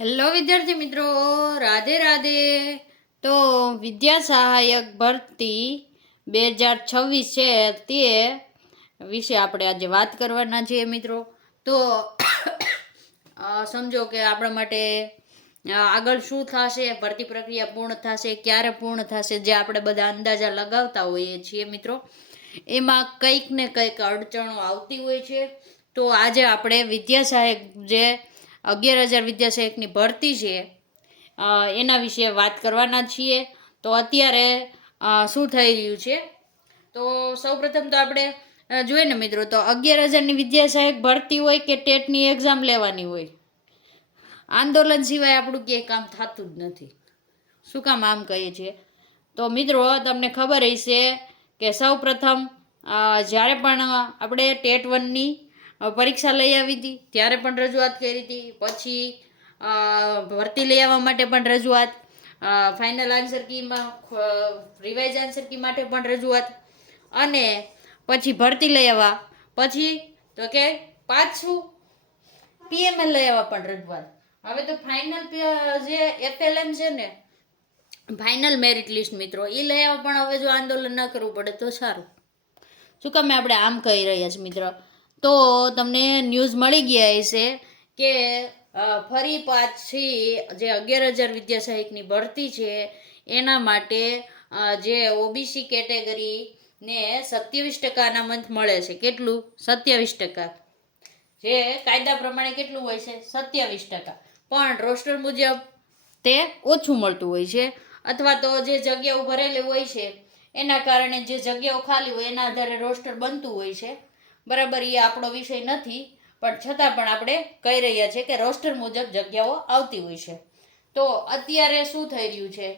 Hello વિદ્યાર્થી મિત્રો, રાધે રાધે. તો વિદ્યા સહાયક ભરતી 2026 છે તે વિશે આપણે આજે વાત કરવાના છીએ મિત્રો. તો સમજો કે આપણા માટે આગળ શું થશે, ભરતી પ્રક્રિયા પૂર્ણ થશે, ક્યારે પૂર્ણ થશે, જે આપણે બધા અંદાજા લગાવતા હોઈએ છીએ મિત્રો, એમાં કંઈક ને કંઈક અડચણો આવતી હોય છે. તો આજે આપણે વિદ્યા સહાયક જે 11,000 વિદ્યા સહાયકની ભરતી છે એના વિશે વાત કરવાના છીએ. તો અત્યારે શું થઈ રહ્યું છે, તો સૌપ્રથમ તો આપણે જોઈએ ને મિત્રો, તો 11,000ની વિદ્યા સહાયક ભરતી હોય કે ટેટની એક્ઝામ લેવાની હોય, આંદોલન સિવાય આપણું ક્યાંય કામ થતું જ નથી. શું કામ આમ કહીએ છીએ? તો મિત્રો તમને ખબર હશે કે સૌપ્રથમ જ્યારે પણ આપણે ટેટ 1ની પરીક્ષા લઈ આવી હતી ત્યારે પણ રજૂઆત કરી હતી, પછી ભરતી લઈ આવવા માટે પણ રજૂઆત, ફાઇનલ આન્સર કીમાં રિવાઇઝ આન્સર કી માટે પણ રજૂઆત, અને પછી ભરતી લઈ આવવા પછી તો કે પાછું પીએમએલ લઈ આવવા પણ રજૂઆત. હવે તો ફાઇનલ જે એફએલએમ છે ને, ફાઇનલ મેરિટ લિસ્ટ મિત્રો, એ લઈ આવવા પણ હવે જો આંદોલન ન કરવું પડે તો સારું. શું કામ આપણે આમ કહી રહ્યા છીએ મિત્રો? તો તમને ન્યૂઝ મળી ગયા હશે કે ફરી પાછી જે 11,000 વિદ્યા સહાયકની ભરતી છે એના માટે જે ઓબીસી કેટેગરીને 27% અનામત મળે છે. કેટલું? 27%. જે કાયદા પ્રમાણે કેટલું હોય છે? 27%. પણ રોસ્ટર મુજબ તે ઓછું મળતું હોય છે, અથવા તો જે જગ્યાઓ ભરેલી હોય છે એના કારણે જે જગ્યાઓ ખાલી હોય એના આધારે રોસ્ટર બનતું હોય છે. બરાબર, એ આપણો વિષય નથી, પણ છતાં પણ આપણે કહી રહ્યા છીએ કે રોસ્ટર મુજબ જગ્યાઓ આવતી હોય છે. તો અત્યારે શું થઈ રહ્યું છે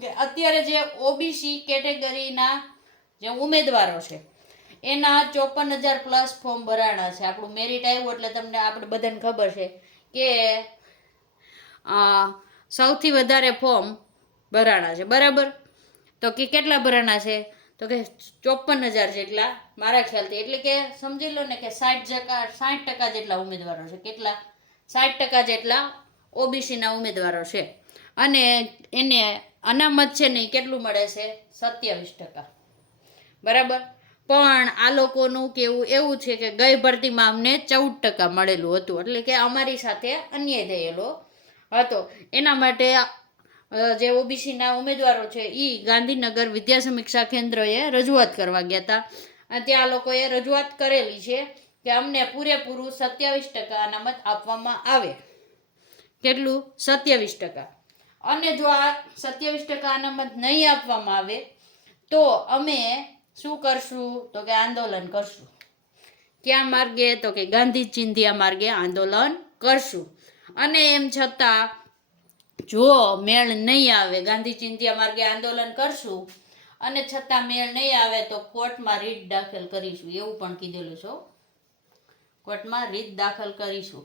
કે અત્યારે જે ઓબીસી કેટેગરીના જે ઉમેદવારો છે એના 54,000+ ફોર્મ ભરાણા છે. આપણું મેરિટ આવ્યું એટલે તમને આપણે બધાને ખબર છે કે સૌથી વધારે ફોર્મ ભરાણા છે. બરાબર, તો કે કેટલા ભરાણા છે? તો કે 54,000 જેટલા મારા ખ્યાલથી, એટલે કે સમજી લો ને કે 60% જેટલા ઉમેદવારો છે. કેટલા? 60% જેટલા ઓબીસીના ઉમેદવારો છે, અને એને અનામત છે ને કેટલું મળે છે? 27%. બરાબર, પણ આ લોકોનું કેવું એવું છે કે ગઈ ભરતીમાં અમને 14% મળેલું હતું, એટલે કે અમારી સાથે અન્યાય થયેલો હતો. એના માટે જે ઓબીસીના ઉમેદવારો છે એ ગાંધીનગર વિદ્યા સમીક્ષા કેન્દ્રએ રજૂઆત કરવા ગયા હતા, અને ત્યાં લોકોએ રજૂઆત કરેલી છે કે અમને પૂરેપૂરું 27% અનામત આપવામાં આવે. કેટલું? 27%. અને જો આ 27% અનામત નહીં આપવામાં આવે તો અમે શું કરશું? તો કે આંદોલન કરશું. ક્યાં માર્ગે? તો કે ગાંધી ચિંધ્યા માર્ગે આંદોલન કરશું. અને એમ છતાં જો મેળ નહીં આવે, ગાંધી ચિંધ્યા માર્ગે આંદોલન કરશું અને છતાં મેળ નહીં આવે તો કોર્ટમાં રીટ દાખલ કરીશું, એવું પણ કીધેલું છે. કોર્ટમાં રીટ દાખલ કરીશું.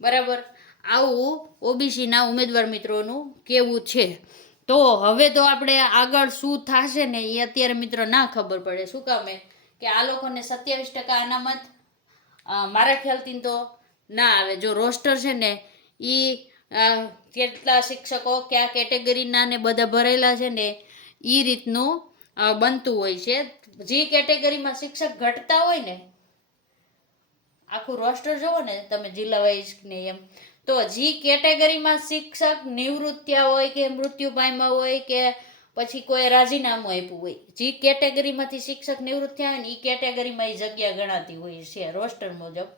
બરાબર, આવું ઓબીસીના ઉમેદવાર મિત્રોનું કેવું છે. તો હવે તો આપણે આગળ શું થશે ને એ અત્યારે મિત્રો ના ખબર પડે. શું કામે? કે આ લોકોને 27% અનામત મારા ખ્યાલથી તો ના આવે. જો રોસ્ટર છે ને એ કેટલા શિક્ષકો કયા કેટેગરીના ને બધા ભરેલા છે ને એ રીતનું બનતું હોય છે. જે કેટેગરીમાં શિક્ષક ઘટતા હોય ને, આખું રોસ્ટર જોવો ને તમે જિલ્લા વાઇઝ ને એમ, તો જે કેટેગરીમાં શિક્ષક નિવૃત્ત થયા હોય કે મૃત્યુ પામ્યા હોય કે પછી કોઈ રાજીનામું આપ્યું હોય, જે કેટેગરીમાંથી શિક્ષક નિવૃત્ત થયા હોય ને એ કેટેગરીમાં એ જગ્યા ગણાતી હોય છે રોસ્ટર મુજબ.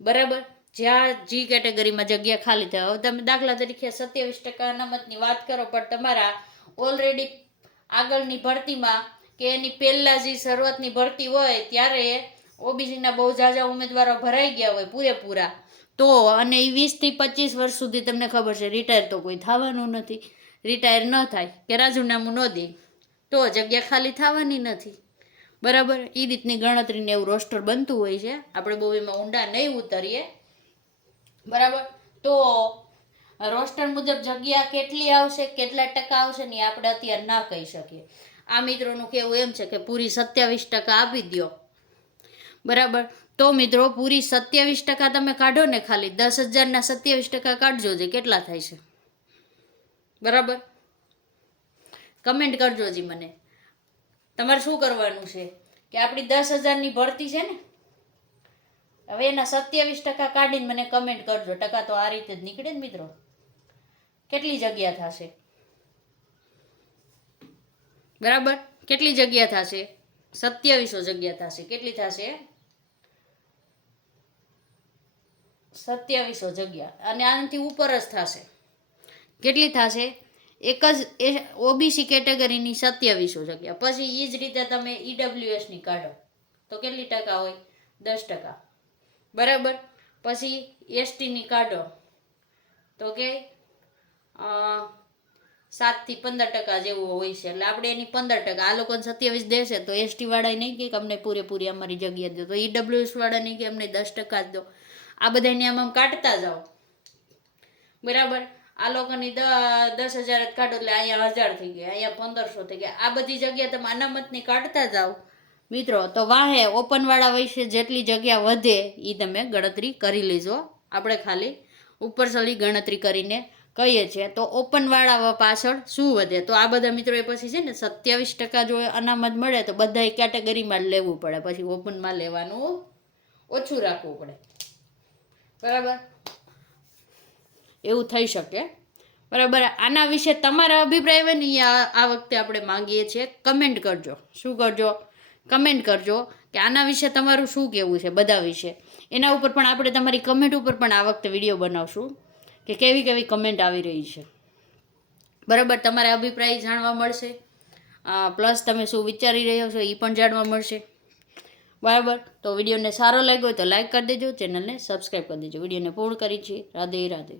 બરાબર, જ્યાં જે કેટેગરીમાં જગ્યા ખાલી થાય. હવે તમે દાખલા તરીકે 27% અનામતની વાત કરો, પણ તમારા ઓલરેડી આગળની ભરતીમાં કે એની પહેલાં જે શરૂઆતની ભરતી હોય ત્યારે ઓબીસીના બહુ ઝાઝા ઉમેદવારો ભરાઈ ગયા હોય પૂરેપૂરા, તો અને એ 20 થી 25 વર્ષ સુધી તમને ખબર છે રિટાયર તો કોઈ થવાનું નથી. રિટાયર ન થાય કે રાજીનામું ન દે તો જગ્યા ખાલી થવાની નથી. બરાબર, એ રીતની ગણતરીને એવું રોસ્ટર બનતું હોય છે. આપણે બહુ એમાં ઊંડા નહીં ઉતરીએ. બરાબર, તો રોસ્ટર મુજબ જગ્યા કેટલી આવશે, કેટલા ટકા આવશે ને આપણે અત્યારે ના કહી શકીએ. આ મિત્રોનું કહેવું એમ છે કે પૂરી 27% આપી દો. બરાબર, તો મિત્રો પૂરી 27% તમે કાઢો ને, ખાલી 10,000ના 27% કાઢજો, જે કેટલા થાય છે, બરાબર? કમેન્ટ કરજો જી મને. તમારે શું કરવાનું છે કે આપણી 10,000ની ભરતી છે ને, હવે એના 27% કાઢીને મને કમેન્ટ કરજો. ટકા તો આ રીતે જ નીકળે ને મિત્રો. કેટલી જગ્યા થશે, બરાબર? કેટલી જગ્યા થશે? 2700 જગ્યા થશે. કેટલી થશે? 2700 જગ્યા. અને આનાથી ઉપર જ થશે. કેટલી થશે? એક જ ઓબીસી કેટેગરીની 2700 જગ્યા. પછી એ જ રીતે તમે ઈડબ્લ્યુએસની કાઢો તો કેટલી ટકા હોય? 10%, બરાબર? પછી એસટીની કાઢો તો કે 7 થી 15% જેવું હોય છે. એટલે આપણે એની 15%, આ લોકોને 27 દેશે તો એસટી વાળા નહીં કે અમને પૂરેપૂરી અમારી જગ્યા દો, તો ઈડબ્લ્યુએસ વાળા નહીં કે અમને 10% જ દો. આ બધાને આમ કાઢતા જાઓ, બરાબર? આ લોકોની 10,000 જ કાઢો એટલે અહીંયા 1000 થઈ ગયા, અહીંયા 1500 થઈ ગયા. આ બધી જગ્યા તમે અનામતની કાઢતા જાઓ મિત્રો, તો વાહે ઓપનવાળા વિશે જેટલી જગ્યા વધે એ તમે ગણતરી કરી લેજો. આપણે ખાલી ઉપર સળી ગણતરી કરીને કહીએ છીએ. તો ઓપનવાળા પાછળ શું વધે? તો આ બધા મિત્રો એ પછી છે ને 27% જો અનામત મળે તો બધા કેટેગરીમાં જ લેવું પડે, પછી ઓપનમાં લેવાનું ઓછું રાખવું પડે, બરાબર? એવું થઈ શકે, બરાબર? આના વિશે તમારા અભિપ્રાય હોય ને આ વખતે આપણે માંગીએ છીએ. કમેન્ટ કરજો. શું કરજો? કમેન્ટ કરજો કે આના વિશે તમારું શું કહેવું છે, બધા વિશે. એના ઉપર પણ આપણે તમારી કમેન્ટ ઉપર પણ આ વખતે વિડીયો બનાવશું કે કેવી કેવી કમેન્ટ આવી રહી છે, બરાબર? તમારા અભિપ્રાય જાણવા મળશે, પ્લસ તમે શું વિચારી રહ્યા છો એ પણ જાણવા મળશે, બરાબર? તો વિડીયોને સારો લાગ્યો હોય તો લાઈક કરી દેજો, ચેનલને સબસ્ક્રાઈબ કરી દેજો. વિડીયોને પૂર્ણ કરી છે. રાધે રાધે.